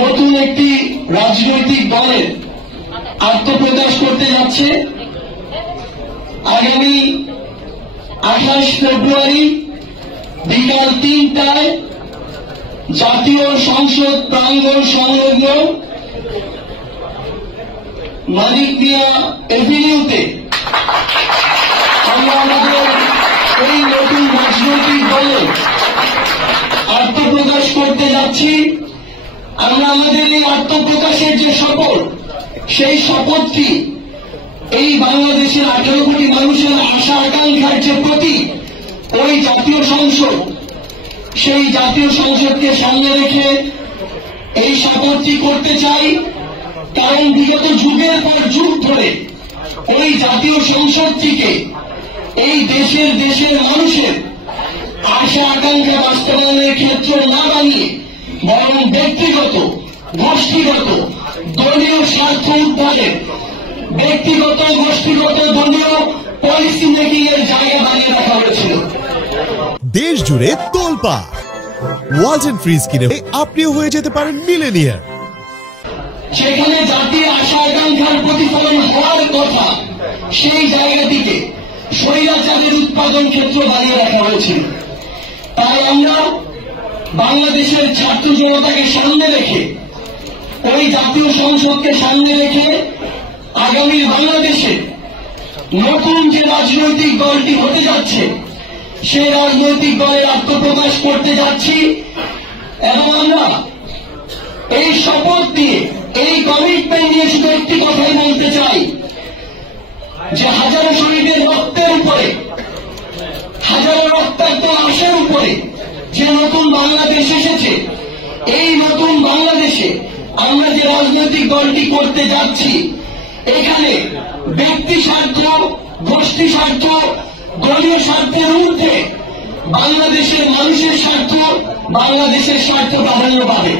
নতুন একটি রাজনৈতিক দলের আত্মপ্রকাশ করতে যাচ্ছে। আগামী 28 ফেব্রুয়ারি বিকাল 3টায় জাতীয় সংসদ প্রাঙ্গণ সংলগ্ন মানিক মিয়া এভিনিউতে আমরা আমাদের এই নতুন রাজনৈতিক দলের আত্মপ্রকাশ করতে যাচ্ছি। আমরা আমাদের এই আত্মপ্রকাশের যে শপথ, সেই শপথটি এই বাংলাদেশের 18 কোটি মানুষের আশা আকাঙ্ক্ষার যে প্রতীক, ওই জাতীয় সংসদ, সেই জাতীয় সংসদকে সামনে রেখে এই শপথটি করতে চাই। কারণ বিগত যুগের পর যুগ ধরে ওই জাতীয় সংসদটিকে এই দেশের মানুষের আশা আকাঙ্ক্ষা বাস্তবায়নের ক্ষেত্র না বানিয়ে বরং ব্যক্তিগত, গোষ্ঠীগত, দলীয় স্বার্থ উদ্ধারের, ব্যক্তিগত, গোষ্ঠীগত, দলীয় পলিসি মেকিং এর জায়গা বানিয়ে রাখা হয়েছিল। দেশ জুড়ে তোলপাড় ওয়ালটন ফ্রিজ কিনে আপনিও হয়ে যেতে পারেন মিলেনিয়ার। সেখানে জাতির আশা আকাঙ্ক্ষার প্রতিফলন হওয়ার কথা, সেই জায়গাটিকে স্বৈরাচারের উৎপাদন ক্ষেত্র বানিয়ে রাখা হয়েছিল। তাই আমরা বাংলাদেশের ছাত্র জনতাকে সামনে রেখে, ওই জাতীয় সংসদকে সামনে রেখে আগামী বাংলাদেশে নতুন যে রাজনৈতিক দলটি হতে যাচ্ছে, সেই রাজনৈতিক দলের আত্মপ্রকাশ করতে যাচ্ছি। এবং আমরা এই শপথ দিয়ে, এই কমিটমেন্ট নিয়ে শুধু একটি কথাই বলতে চাই যে হাজারো শহীদের রক্তের উপরে, হাজারো রক্তাক্ত লাশের উপরে যে নতুন বাংলাদেশ এসেছে, এই নতুন বাংলাদেশে আমরা যে রাজনৈতিক দলটি করতে যাচ্ছি, এখানে ব্যক্তি স্বার্থ, গোষ্ঠী স্বার্থ, দলীয় স্বার্থের ঊর্ধ্বে বাংলাদেশের মানুষের স্বার্থ, বাংলাদেশের স্বার্থ প্রাধান্য পাবে।